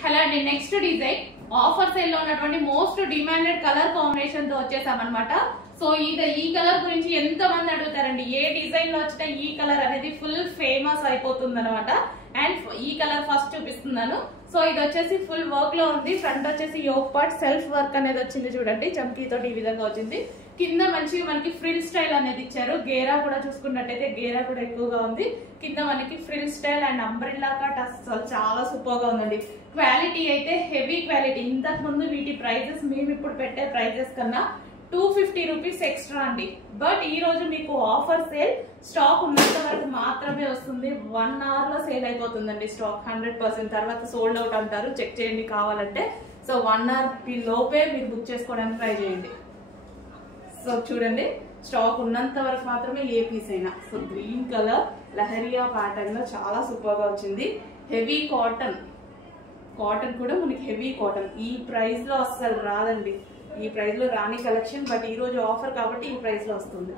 Hello అండి, next design offer sale లో ఉన్నటువంటి మోస్ట్ డిమాండెడ్ కలర్ కాంబినేషన్ తో వచ్చేసామన్నమాట. సో ఈ కలర్ గురించి ఎంత మంది అడుగుతారండి. ఏ డిజైన్ లో వచ్చినా ఈ కలర్ అనేది ఫుల్ ఫేమస్ అయిపోతుంది అనమాట. అండ్ ఈ కలర్ ఫస్ట్ చూపిస్తున్నాను. సో ఇది వచ్చేసి ఫుల్ వర్క్ లో ఉంది. ఫ్రంట్ వచ్చేసి యోక్ పార్ట్ సెల్ఫ్ వర్క్ అనేది వచ్చింది చూడండి, చమ్కీ తోటి ఈ విధంగా వచ్చింది. కింద మంచిగా మనకి ఫ్రిల్ స్టైల్ అనేది ఇచ్చారు. గేరా కూడా చూసుకున్నట్టయితే గేరా కూడా ఎక్కువగా ఉంది. కింద మనకి frill style and umbrella cut అసలు చాలా సూపర్ గా ఉందండి. క్వాలిటీ అయితే హెవీ క్వాలిటీ. ఇంతకు ముందు వీటి ప్రైజెస్ మేము ఇప్పుడు పెట్టే ప్రైజెస్ కన్నా 250 రూపీస్ ఎక్స్ట్రా అండి. బట్ ఈ రోజు మీకు ఆఫర్ సేల్ స్టాక్ ఉన్నంత వరకు మాత్రమే వస్తుంది. 1 అవర్ లో సేల్ అయిపోతుందండి స్టాక్ 100%. తర్వాత సోల్డ్ అవుట్ అంటారు, చెక్ చేయండి కావాలంటే. సో 1 అవర్ లోపే మీరు బుక్ చేసుకోవడానికి ట్రై చేయండి. సో చూడండి, స్టాక్ ఉన్నంత వరకు మాత్రమే ఏ పీస్ అయినా. So green colour leheriya pattern లో చాలా సూపర్ గా వచ్చింది. హెవీ కాటన్, కాటన్ కూడా మనకి హెవీ కాటన్. ఈ ప్రైస్ లో అస్సలు రాదండి, ఈ ప్రైస్ లో రాని కలెక్షన్. బట్ ఈ రోజు ఆఫర్ కాబట్టి ఈ ప్రైస్ లో వస్తుంది.